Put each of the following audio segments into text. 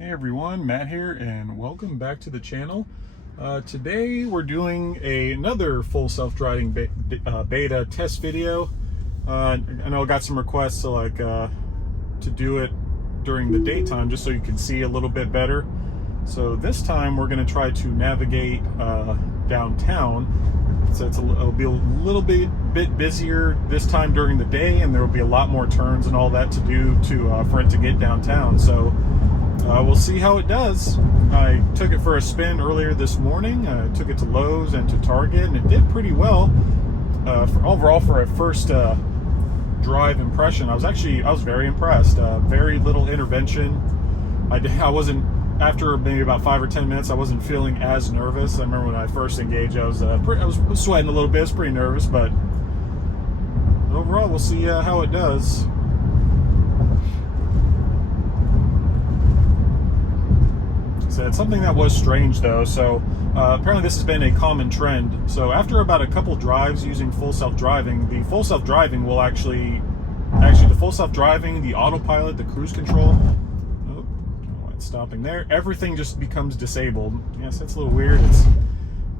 Hey everyone, Matt here, and welcome back to the channel. Today we're doing another full self-driving beta test video. I know I got some requests to do it during the daytime just so you can see a little bit better. So this time we're going to try to navigate downtown. So it'll be a little bit busier this time during the day, and there will be a lot more turns and all that to do for it to get downtown. So we'll see how it does. I took it for a spin earlier this morning. Took it to Lowe's and to Target, and it did pretty well. Overall, for a first drive impression, I was very impressed. Very little intervention. I wasn't, after maybe about 5 or 10 minutes, I wasn't feeling as nervous. I remember when I first engaged, I was sweating a little bit. I was pretty nervous, but overall, we'll see how it does. So it's something that was strange though. So apparently this has been a common trend. So after about a couple drives using full self-driving, the full self-driving will actually the full self-driving, the autopilot, the cruise control, it's stopping there, everything just becomes disabled. Yes, that's a little weird. It's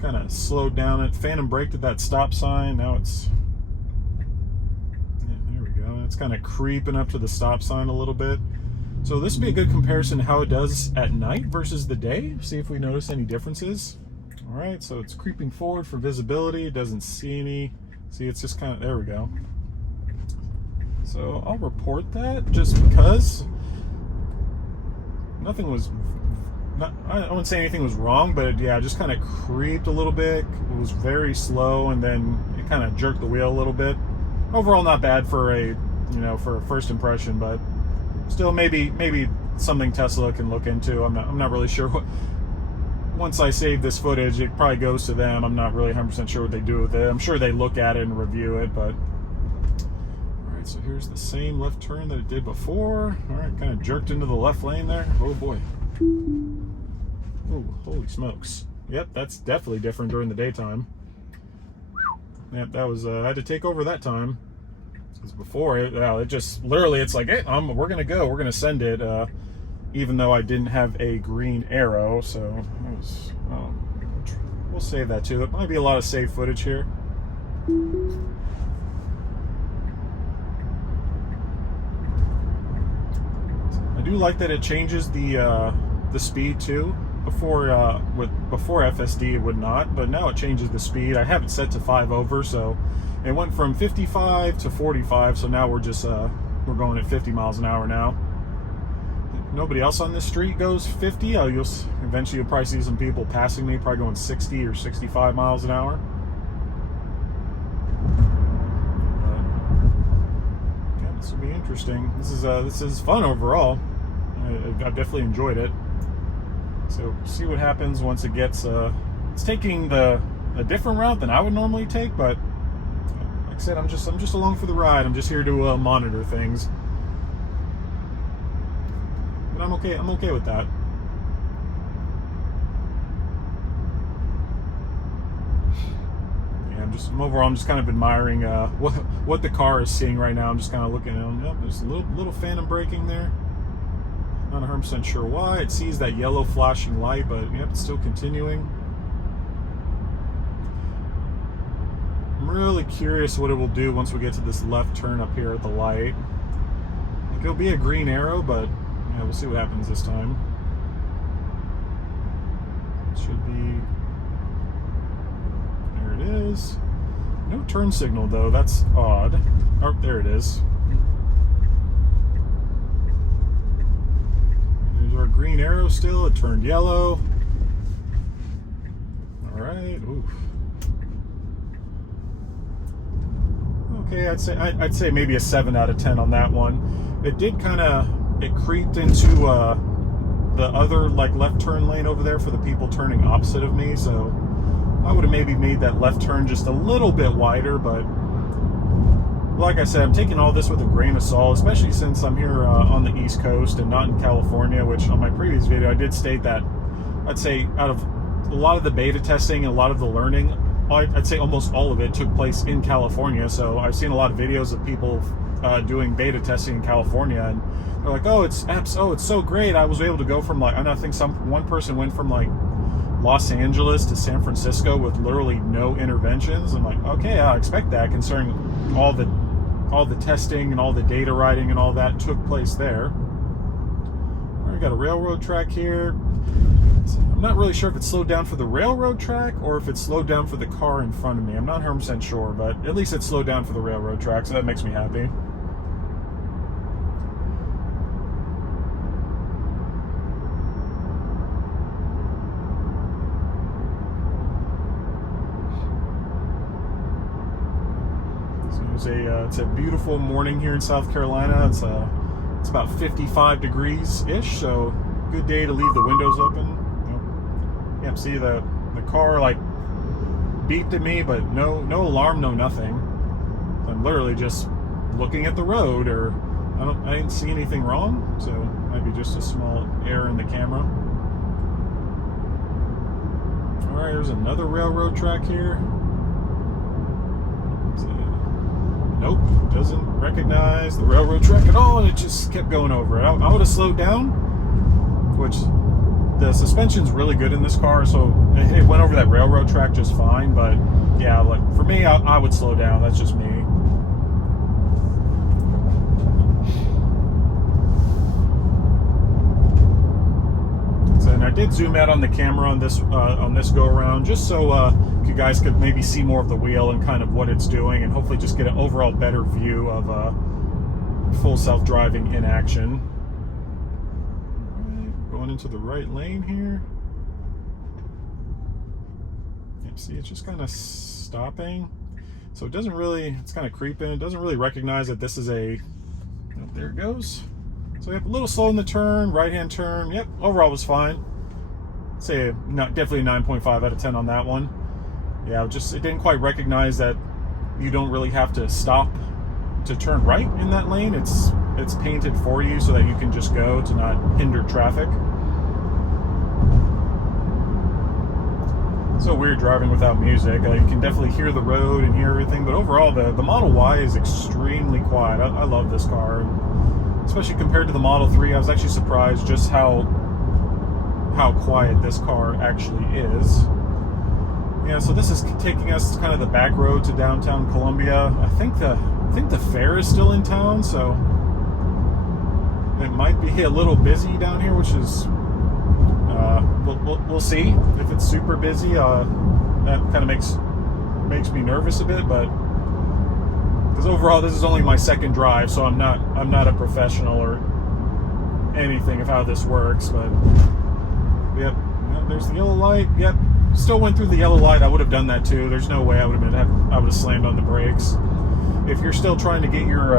kind of slowed down. It phantom braked at that stop sign. Now it's, yeah, there we go. It's kind of creeping up to the stop sign a little bit. So this would be a good comparison to how it does at night versus the day. See if we notice any differences. All right, so it's creeping forward for visibility. It doesn't see any. See, it's just kind of, there we go. So I'll report that just because I wouldn't say anything was wrong, but yeah, it just kind of creeped a little bit. It was very slow, and then it kind of jerked the wheel a little bit. Overall, not bad for for a first impression, but still, maybe something Tesla can look into. I'm not really sure what. Once I save this footage, it probably goes to them. I'm not really 100% sure what they do with it. I'm sure they look at it and review it, but all right. So here's the same left turn that it did before. All right, kind of jerked into the left lane there. Oh boy. Oh, holy smokes. Yep, that's definitely different during the daytime. Yep, that was I had to take over that time. Because before it just literally, it's like, hey, we're gonna send it, even though I didn't have a green arrow. So we'll save that too. It might be a lot of saved footage here. I do like that it changes the speed too. Before FSD it would not, but now it changes the speed. I have it set to 5 over, so it went from 55 to 45, so now we're going at 50 miles an hour now. Nobody else on this street goes 50. Eventually you'll probably see some people passing me, probably going 60 or 65 miles an hour. Yeah, this will be interesting. This is fun overall. I've definitely enjoyed it. So see what happens once it gets. It's taking a different route than I would normally take, but like I said, I'm just along for the ride. I'm just here to monitor things, but I'm okay. I'm okay with that. Yeah, overall, I'm just kind of admiring what the car is seeing right now. I'm just kind of looking at them. Yep, there's a little phantom braking there. Not 100% sure why. It sees that yellow flashing light, but yep, it's still continuing. I'm really curious what it will do once we get to this left turn up here at the light. Like, it'll be a green arrow, but yeah, we'll see what happens this time. It should be. There it is. No turn signal though. That's odd. Oh, there it is. Our green arrow still, it turned yellow. All right. Oof. Okay, I'd say maybe a 7 out of 10 on that one. It did it creeped into the other left turn lane over there for the people turning opposite of me. So I would have maybe made that left turn just a little bit wider, but like I said, I'm taking all this with a grain of salt, especially since I'm here on the East Coast and not in California, which on my previous video I did state that I'd say out of a lot of the beta testing and a lot of the learning, I'd say almost all of it took place in California. So I've seen a lot of videos of people doing beta testing in California, and they're like, oh, it's so great. I was able to go from like, I think one person went from like Los Angeles to San Francisco with literally no interventions. I'm like, okay, I expect that considering all the testing and all the data writing and all that took place there. We got a railroad track here. I'm not really sure if it's slowed down for the railroad track or if it's slowed down for the car in front of me. I'm not 100% sure, but at least it's slowed down for the railroad track, so that makes me happy. So it's a beautiful morning here in South Carolina. It's about 55 degrees ish, so good day to leave the windows open. Yep, see the car like beeped at me, but no alarm, no nothing. I'm literally just looking at the road, or I didn't see anything wrong, so might be just a small error in the camera. All right, there's another railroad track here. Nope, doesn't recognize the railroad track at all, and it just kept going over it. I would have slowed down, which the suspension's really good in this car, so it went over that railroad track just fine. But yeah, like for me, I would slow down. That's just me. And I did zoom out on the camera on this go around, just so you guys could maybe see more of the wheel and kind of what it's doing, and hopefully just get an overall better view of full self-driving in action. All right, going into the right lane here. You see, it's just kind of stopping, so it doesn't really. It's kind of creeping. It doesn't really recognize that this is a. Oh, there it goes. So yep, a little slow in the turn, right-hand turn. Yep, overall was fine. Say definitely a 9.5 out of 10 on that one. Yeah, it didn't quite recognize that you don't really have to stop to turn right in that lane. It's painted for you so that you can just go to not hinder traffic. So weird driving without music. You can definitely hear the road and hear everything, but overall the Model Y is extremely quiet. I love this car. Especially compared to the Model 3, I was actually surprised just how quiet this car actually is. Yeah, so this is taking us kind of the back road to downtown Columbia. I think the fair is still in town, so it might be a little busy down here, which is we'll see if it's super busy. That kind of makes me nervous a bit, but. Because overall, this is only my second drive, so I'm not a professional or anything of how this works. But yep, there's the yellow light. Yep, still went through the yellow light. I would have done that too. There's no way I would have slammed on the brakes. If you're still trying to get your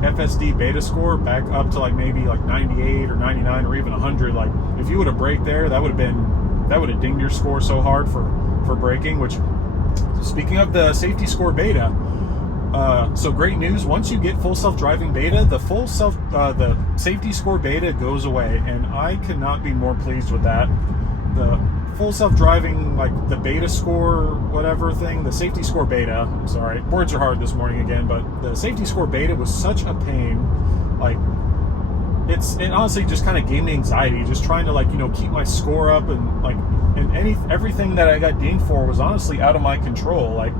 FSD Beta score back up to like maybe like 98 or 99 or even 100, like if you would have braked there, that would have dinged your score so hard for braking. Which, speaking of the safety score beta. So great news, once you get full self-driving beta, the safety score beta goes away, and I cannot be more pleased with that. The full self-driving, like the beta score, whatever thing, the safety score beta, I'm sorry, words are hard this morning again, but the safety score beta was such a pain. Like, it honestly just kind of gave me anxiety, just trying to keep my score up, and everything that I got dinged for was honestly out of my control. Like,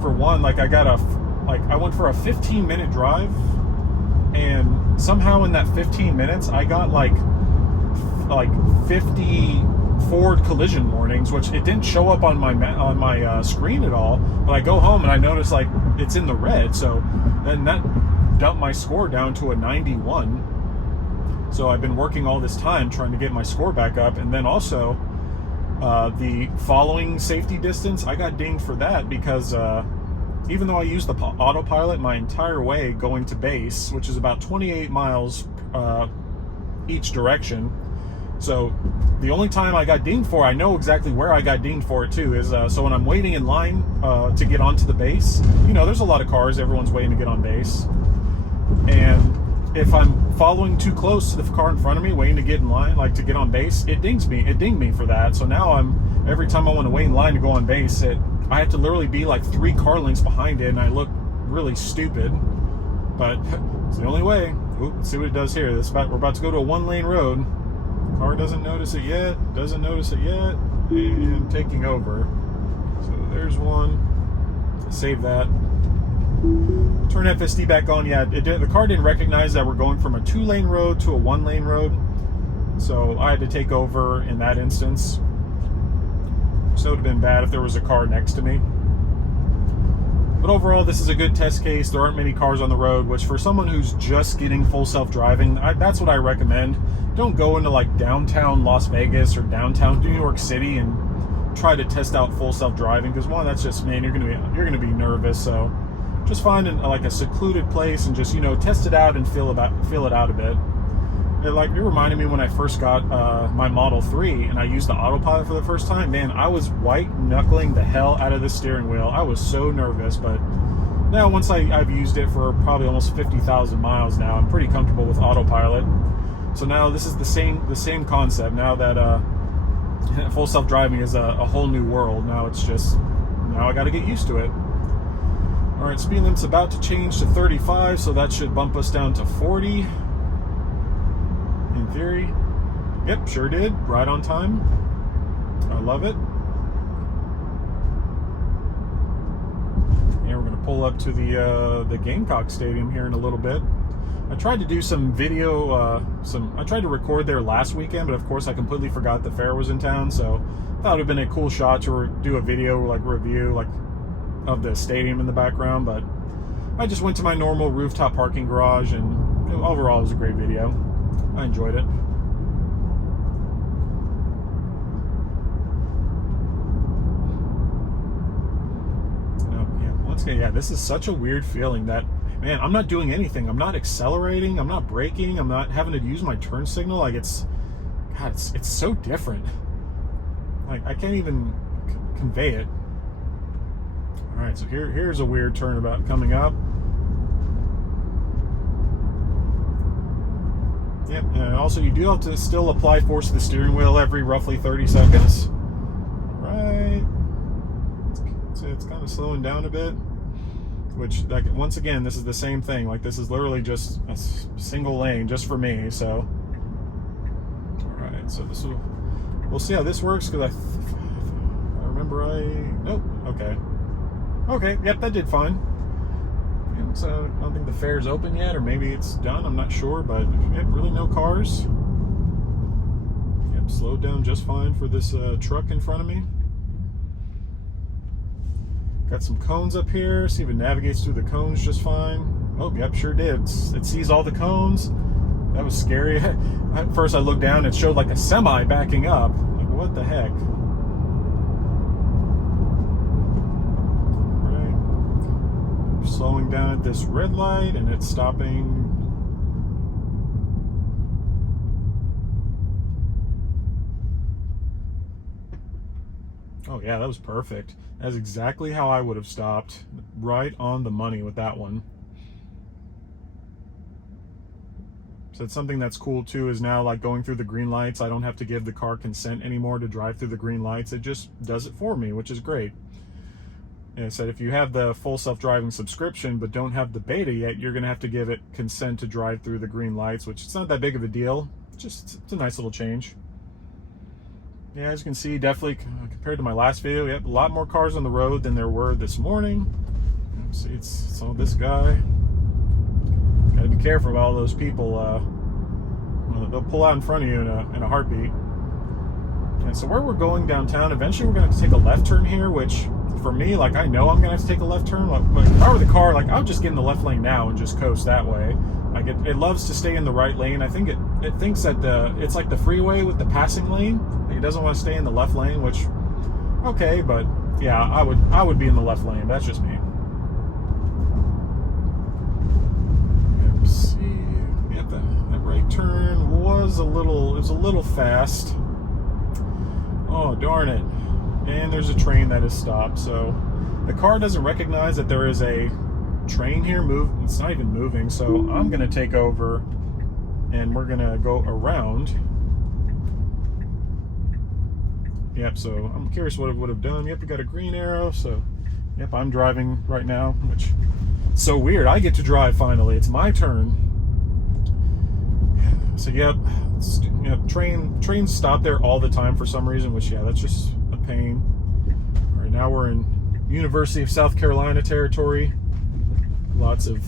for one, I went for a 15-minute drive, and somehow in that 15 minutes I got like 50 Ford collision warnings, which it didn't show up on my screen at all. But I go home and I notice like it's in the red, so then that dumped my score down to a 91. So I've been working all this time trying to get my score back up, and then also the following safety distance, I got dinged for that because even though I used the autopilot my entire way going to base, which is about 28 miles each direction. So the only time I got dinged for, I know exactly where I got dinged for it too, is so when I'm waiting in line to get onto the base, there's a lot of cars, everyone's waiting to get on base. And if I'm following too close to the car in front of me, waiting to get in line, like to get on base, it dinged me for that. So now every time I want to wait in line to go on base, I have to literally be like 3 car lengths behind it, and I look really stupid. But it's the only way. Ooh, let's see what it does here. We're about to go to a 1-lane road. Car doesn't notice it yet. Doesn't notice it yet. And taking over. So there's one. Save that. Turn FSD back on. Yeah, the car didn't recognize that we're going from a 2-lane road to a 1-lane road. So I had to take over in that instance. So it would have been bad if there was a car next to me. But overall, this is a good test case. There aren't many cars on the road, which for someone who's just getting full self-driving, that's what I recommend. Don't go into like downtown Las Vegas or downtown New York City and try to test out full self-driving, because one, that's just, man, you're gonna be nervous. So just find like a secluded place and just, you know, test it out and feel it out a bit. It reminded me when I first got my Model 3 and I used the autopilot for the first time. Man, I was white knuckling the hell out of the steering wheel. I was so nervous, but now once I've used it for probably almost 50,000 miles now, I'm pretty comfortable with autopilot. So now this is the same concept. Now that full self-driving is a whole new world. Now I got to get used to it. All right, speed limit's about to change to 35, so that should bump us down to 40. In theory. Yep, sure did. Right on time. I love it. And we're going to pull up to the Gamecock Stadium here in a little bit. I tried to do some video, I tried to record there last weekend, but of course I completely forgot the fair was in town, so I thought it would have been a cool shot to do a video, review, of the stadium in the background, but I just went to my normal rooftop parking garage, and overall it was a great video. I enjoyed it. Once again, yeah, this is such a weird feeling that, man, I'm not doing anything. I'm not accelerating. I'm not braking. I'm not having to use my turn signal. It's so different. I can't even convey it. All right, so here's a weird turnabout coming up. Yep, also you do have to still apply force to the steering wheel every roughly 30 seconds. Right. It's kind of slowing down a bit, which, once again, this is the same thing. This is literally just a single lane just for me, so. All right, so we'll see how this works, because I remember nope, okay. Okay, yep, that did fine. So I don't think the fair's open yet, or maybe it's done, I'm not sure, but yep, really no cars. Yep, slowed down just fine for this truck in front of me. Got some cones up here, see if it navigates through the cones just fine. Oh, yep, sure did. It sees all the cones. That was scary. At first I looked down, it showed like a semi backing up. What the heck? Slowing down at this red light, and it's stopping. Oh yeah, that was perfect. That's exactly how I would have stopped. Right on the money with that one. So it's something that's cool too, is now going through the green lights, I don't have to give the car consent anymore to drive through the green lights. It just does it for me, which is great. And I said, if you have the full self-driving subscription but don't have the beta yet, you're going to have to give it consent to drive through the green lights, which it's not that big of a deal. It's a nice little change. Yeah, as you can see, definitely compared to my last video, yep, a lot more cars on the road than there were this morning. See, it's all this guy. Gotta be careful about all those people. They'll pull out in front of you in a heartbeat. And so where we're going downtown, eventually we're going to have to take a left turn here, which for me, I know I'm going to have to take a left turn. If I were the car, I would just get in the left lane now and just coast that way. It loves to stay in the right lane. I think it thinks that it's like the freeway with the passing lane. It doesn't want to stay in the left lane, which, okay, but yeah, I would be in the left lane. That's just me. Let's see. Yep, that right turn was a little fast. Oh, darn it. And there's a train that has stopped. So the car doesn't recognize that there is a train here. It's not even moving. So I'm going to take over and we're going to go around. Yep, so I'm curious what it would have done. Yep, we got a green arrow. So, yep, I'm driving right now, which is so weird. I get to drive finally. It's my turn. So yep, trains stop there all the time for some reason, which, yeah, that's just a pain. All right, now we're in University of South Carolina territory. Lots of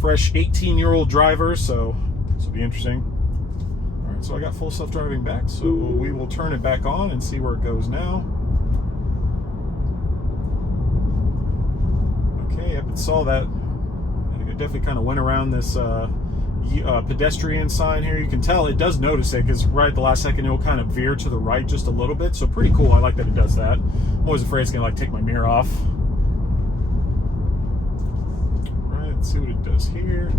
fresh 18-year-old drivers, so this will be interesting. All right, so I got full self-driving back, so we will turn it back on and see where it goes now. Okay, yep, it saw that. It definitely kind of went around this pedestrian sign here. You can tell it does notice it, because right at the last second it will kind of veer to the right just a little bit, so pretty cool. I like that it does that. I'm always afraid it's gonna like take my mirror off. All right, let's see what it does here.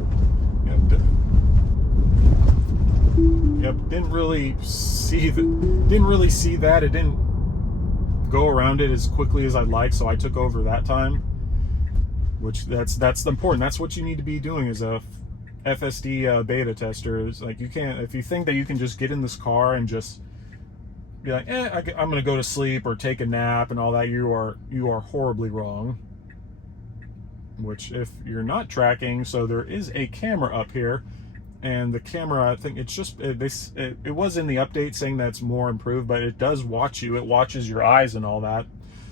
Yep, didn't really see that. It didn't go around it as quickly as I'd like, so I took over that time, which that's important. That's what you need to be doing as a FSD beta tester. Is like, you can't, if you think that you can just get in this car and just be like, I'm gonna go to sleep or take a nap and all that, you are horribly wrong. Which, if you're not tracking, so there is a camera up here, and the camera, I think it's just it was in the update saying that's more improved, but it does watch you. It watches your eyes and all that.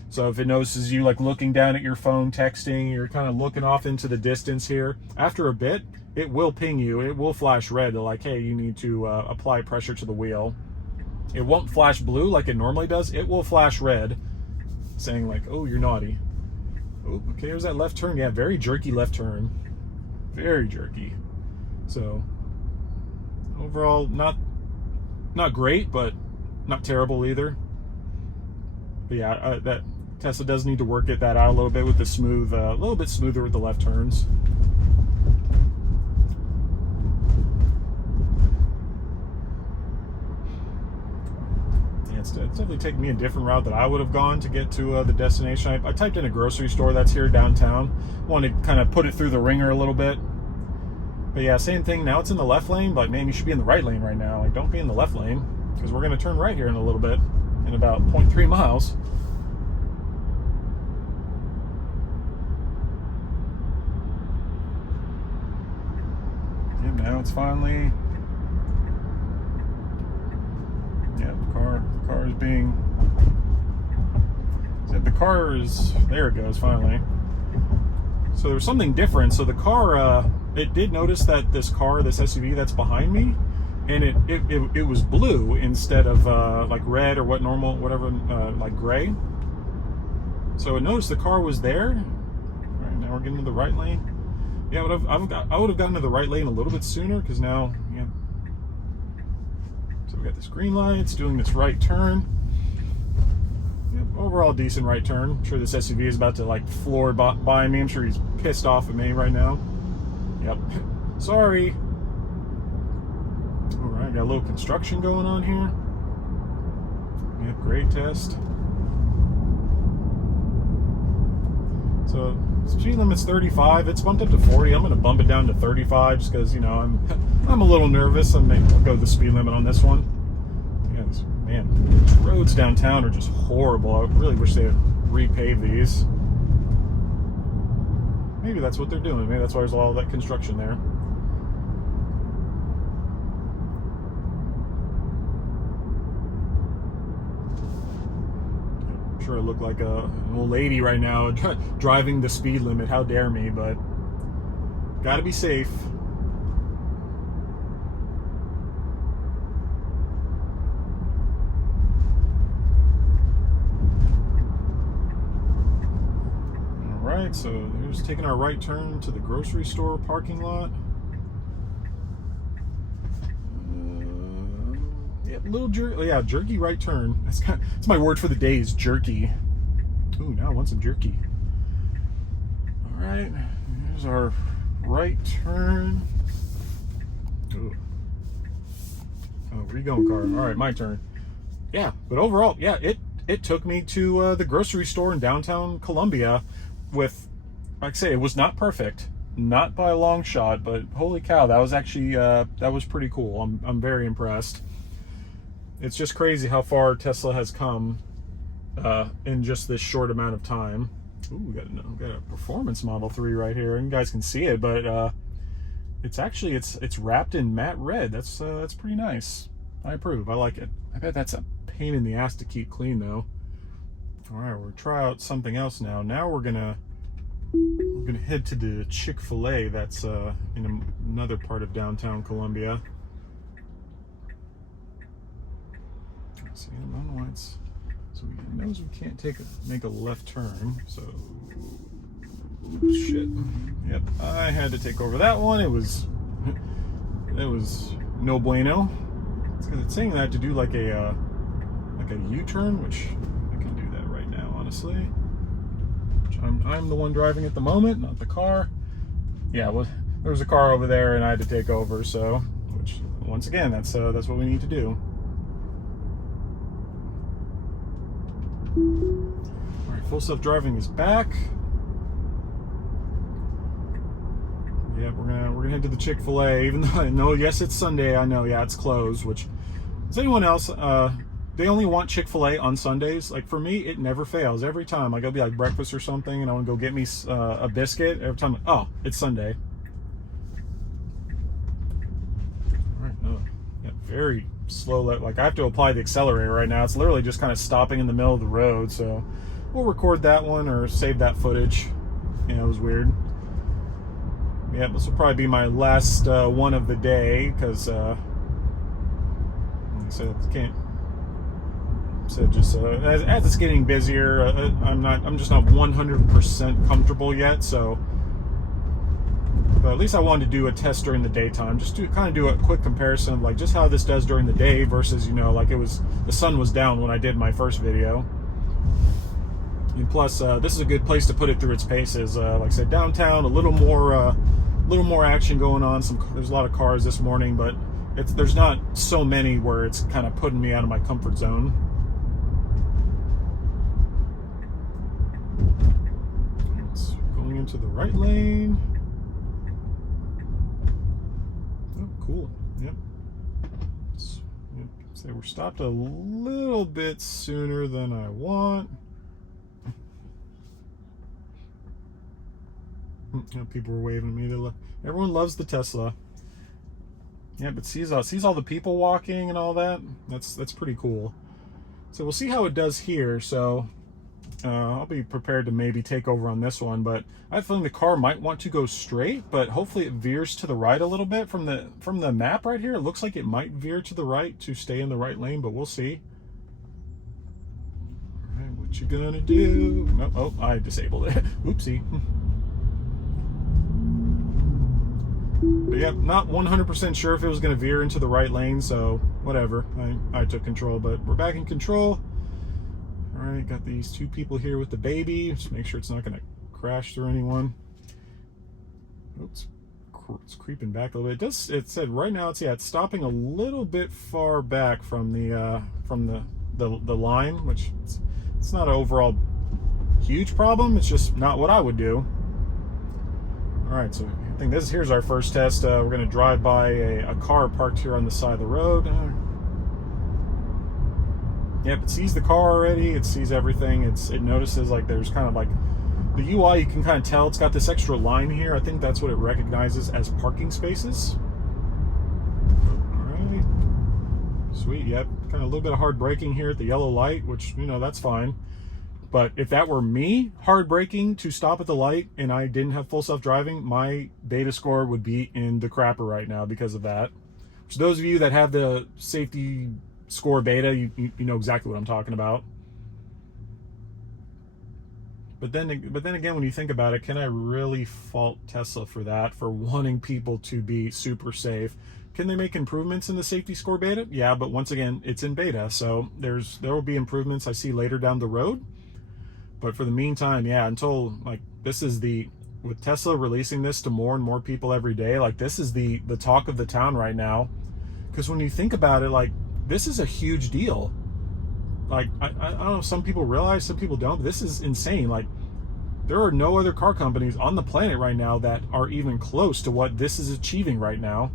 So if it notices you like looking down at your phone, texting, you're kind of looking off into the distance here, after a bit it will ping you. It will flash red, like, hey, you need to apply pressure to the wheel. It won't flash blue like it normally does. It will flash red, saying like, oh, you're naughty. Oh, okay, there's that left turn. Yeah, very jerky left turn. Very jerky. So overall, not great, but not terrible either. But yeah, that Tesla does need to work that out a little bit with the smooth, a little bit smoother with the left turns. Yeah, it's definitely taking me a different route that I would have gone to get to the destination. I typed in a grocery store that's here downtown. Wanted to kind of put it through the ringer a little bit. But yeah, same thing. Now it's in the left lane, but man, you should be in the right lane right now. Like, don't be in the left lane, because we're going to turn right here in a little bit, in about 0.3 miles. And now it's finally, yeah, the car is being, the car is, there it goes, finally. So there's something different. So the car, it did notice that this SUV that's behind me, and it was blue instead of like red or whatever, like gray. So it noticed the car was there. All right, now we're getting to the right lane. Yeah, I would have gotten to the right lane a little bit sooner, because now, yeah. So we got this green light. It's doing this right turn. Yep, overall decent right turn. I'm sure this SUV is about to like floor by me. I'm sure he's pissed off at me right now. Yep. Sorry. All right, got a little construction going on here. Yep, grade test. So speed limit's 35. It's bumped up to 40. I'm going to bump it down to 35 just because, you know, I'm a little nervous. I'm going to go the speed limit on this one. Yeah, man, these roads downtown are just horrible. I really wish they would repave these. Maybe that's what they're doing. Maybe that's why there's all that construction there. I'm sure I look like an old lady right now driving the speed limit. How dare me, but gotta be safe. Alright, so here's taking our right turn to the grocery store parking lot. Yeah, little jerky right turn. That's my word for the day, is jerky. Ooh, now I want some jerky. Alright, here's our right turn. Ooh. Oh, where you going, car? Alright, my turn. Yeah, but overall, yeah, it took me to the grocery store in downtown Columbia with, like I say, it was not perfect, not by a long shot, but holy cow, that was actually that was pretty cool. I'm very impressed. It's just crazy how far Tesla has come in just this short amount of time. Ooh, we got a performance Model 3 right here, and you guys can see it, but it's actually it's wrapped in matte red. That's pretty nice. I approve. I like it. I bet that's a pain in the ass to keep clean though. All right, we'll try out something else now. Now we're gonna head to the Chick-fil-A that's in another part of downtown Columbia. Let's see, I don't know why it's so he knows we can't make a left turn. So shit. Yep, I had to take over that one. It was no bueno. It's because it's saying that to do like a U-turn, which I can do that right now, honestly. Which I'm the one driving at the moment, not the car. Yeah, well, there was a car over there, and I had to take over. So, which once again, that's what we need to do. All right, full self-driving is back. Yeah, we're gonna head to the Chick-fil-A, even though I know, yes, it's Sunday. I know, yeah, it's closed. Which, does anyone else? They only want Chick-fil-A on Sundays. Like for me, it never fails. Every time, like I'll be like breakfast or something, and I want to go get me a biscuit. Every time, oh, it's Sunday. All right, yeah, very slow. Like I have to apply the accelerator right now. It's literally just kind of stopping in the middle of the road. So we'll record that one or save that footage. Yeah, it was weird. Yeah, this will probably be my last one of the day because, like I said, can't. So just as it's getting busier, I'm just not 100% comfortable yet. So, but at least I wanted to do a test during the daytime, just to kind of do a quick comparison of like just how this does during the day versus like the sun was down when I did my first video. And plus, this is a good place to put it through its paces. Like I said, downtown, a little more action going on. There's a lot of cars this morning, but there's not so many where it's kind of putting me out of my comfort zone. It's going into the right lane. Oh, cool. Yep. So we're stopped a little bit sooner than I want. People were waving at me. Everyone loves the Tesla. Yeah, but sees all the people walking and all that. That's pretty cool. So we'll see how it does here. So I'll be prepared to maybe take over on this one. But I have a feeling the car might want to go straight, but hopefully it veers to the right a little bit from the map right here. It looks like it might veer to the right to stay in the right lane, but we'll see. All right, what you gonna do? Oh, I disabled it. Oopsie. But yeah, not 100% sure if it was going to veer into the right lane, so whatever. I took control, but we're back in control. All right, got these two people here with the baby. Just make sure it's not going to crash through anyone. Oops, it's creeping back a little bit. It said right now it's stopping a little bit far back from the line, which it's not an overall huge problem. It's just not what I would do. All right, so I think here's our first test. We're going to drive by a car parked here on the side of the road. Yep, it sees the car already. It sees everything. It notices like there's kind of like the UI. You can kind of tell it's got this extra line here. I think that's what it recognizes as parking spaces. All right, sweet. Yep, kind of a little bit of hard braking here at the yellow light, which that's fine. But if that were me hard braking to stop at the light and I didn't have full self-driving, my beta score would be in the crapper right now because of that. So those of you that have the safety score beta, you know exactly what I'm talking about. But then again, when you think about it, can I really fault Tesla for that, for wanting people to be super safe? Can they make improvements in the safety score beta? Yeah, but once again, it's in beta, so there will be improvements I see later down the road. But for the meantime, yeah, until like this is with Tesla releasing this to more and more people every day, like this is the talk of the town right now. Because when you think about it, like this is a huge deal. Like I don't know if some people realize, some people don't, but this is insane. Like there are no other car companies on the planet right now that are even close to what this is achieving right now.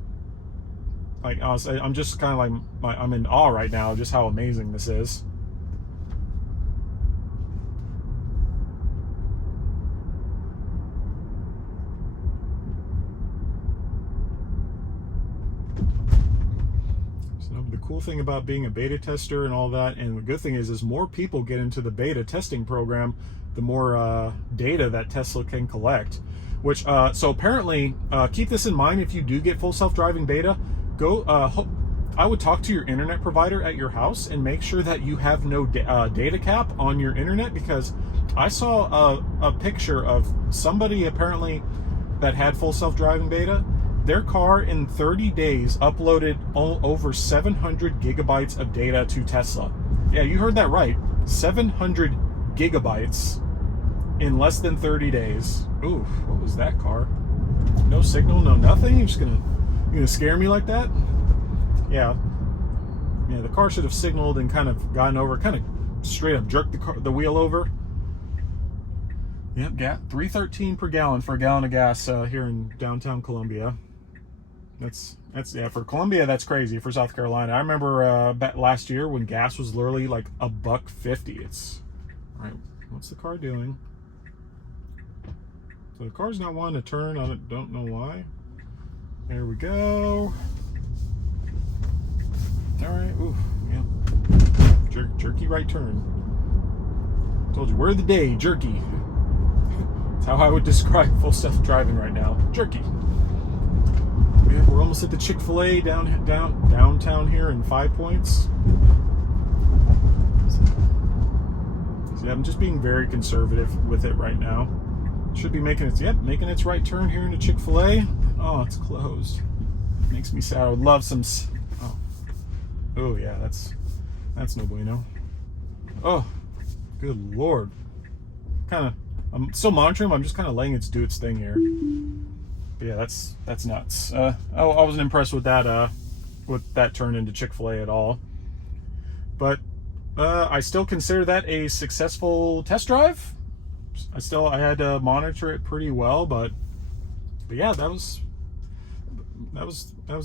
Like honestly, I'm just kind of like I'm in awe right now just how amazing this is. the cool thing about being a beta tester and all that, and the good thing is more people get into the beta testing program, the more data that Tesla can collect. Which so apparently, keep this in mind if you do get full self-driving beta. I would talk to your internet provider at your house and make sure that you have no data cap on your internet, because I saw a picture of somebody apparently that had full self-driving beta. Their car in 30 days uploaded over 700 gigabytes of data to Tesla. Yeah, you heard that right. 700 gigabytes in less than 30 days. Ooh, what was that car? No signal, no nothing? You're gonna scare me like that? Yeah. Yeah, the car should have signaled and kind of gotten over, kind of straight up jerked the wheel over. Yep, $3.13 per gallon for a gallon of gas here in downtown Columbia. That's yeah, for Columbia that's crazy. For South Carolina, I remember last year when gas was literally like $1.50. It's all right. What's the car doing? So the car's not wanting to turn. I don't know why. There we go. All right. Ooh, yeah. Jerky right turn. Told you, word of the day, jerky. That's how I would describe full self-driving right now. Jerky. Yeah, we're almost at the Chick-fil-A downtown here in 5 Points. So yeah, I'm just being very conservative with it right now. Should be making its right turn here into Chick-fil-A. Oh, it's closed. Makes me sad. I would love some. Oh yeah, that's no bueno. Oh, good Lord. I'm still monitoring. I'm just kind of letting it do its thing here. But yeah, that's nuts. I wasn't impressed with that turn into Chick-fil-A at all. But I still consider that a successful test drive. I had to monitor it pretty well, but yeah, that was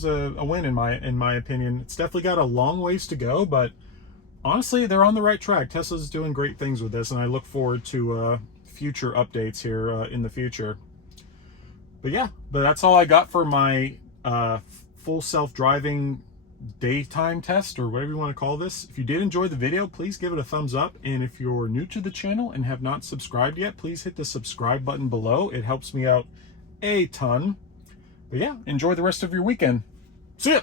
a win in my opinion. It's definitely got a long ways to go, but honestly, they're on the right track. Tesla's doing great things with this, and I look forward to future updates here in the future. But that's all I got for my full self-driving daytime test, or whatever you want to call this. If you did enjoy the video, please give it a thumbs up, and if you're new to the channel and have not subscribed yet, please hit the subscribe button below. It helps me out a ton. But yeah, enjoy the rest of your weekend. See ya!